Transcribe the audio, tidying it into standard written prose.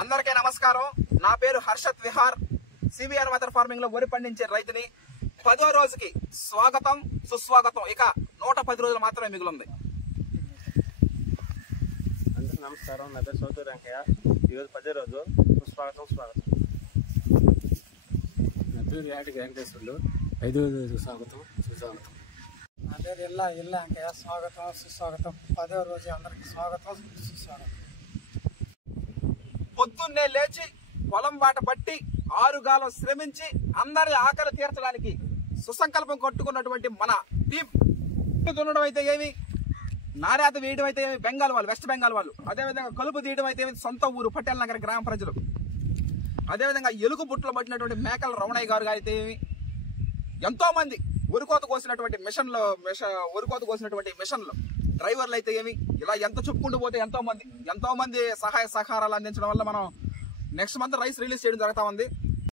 అందరికీ నమస్కారం. నా పేరు Harshad Vihar. CVR method farming లో వరి పండించే రైతుని. 10వ రోజుకి స్వాగతం సుస్వాగతం. ఇక 110 రోజులు మాత్రమే మిగిలింది. అందరికీ నమస్కారం. నా పేరు సౌతూరి వెంకయ్య. ఈరోజు 10వ రోజు. స్వాగతం స్వాగతం. నా పేరు యాటికి వెంకటేశ్వర్లు. 5వ రోజు స్వాగతం సుస్వాగతం. నా పేరు ఇల్లా వెంకయ్య. స్వాగతం సుస్వాగతం. 10వ రోజు అందరికి స్వాగతం సుస్వాగతం. పొద్దున్నే లేచి పొలం బాట పట్టి 6 గాలం శ్రమించి అందరి ఆకలి తీర్చడానికి సుసంకల్పం కొట్టుకున్నటువంటి మన టీం. దున్నడం అయితే ఏమి, నారాత వేయడం అయితే ఏమి బెంగాల్ వాళ్ళు, వెస్ట్ బెంగాల్ వాళ్ళు. అదేవిధంగా కలుపు తీయడం అయితే ఏమి సొంత ఊరు పటేల్ నగర్ గ్రామ ప్రజలు. అదేవిధంగా ఎలుగు బుట్టలు పట్టినటువంటి మేకల రమణయ్య గారు అయితే ఏమి, ఎంతో మంది వరికోత కోసినటువంటి మిషన్లు డ్రైవర్లు అయితే ఏమి, ఇలా ఎంత చెప్పుకుంటూ పోతే ఎంతో మంది సహాయ సహకారాలు అందించడం వల్ల మనం నెక్స్ట్ మంత్ రైస్ రిలీజ్ చేయడం జరుగుతా ఉంది.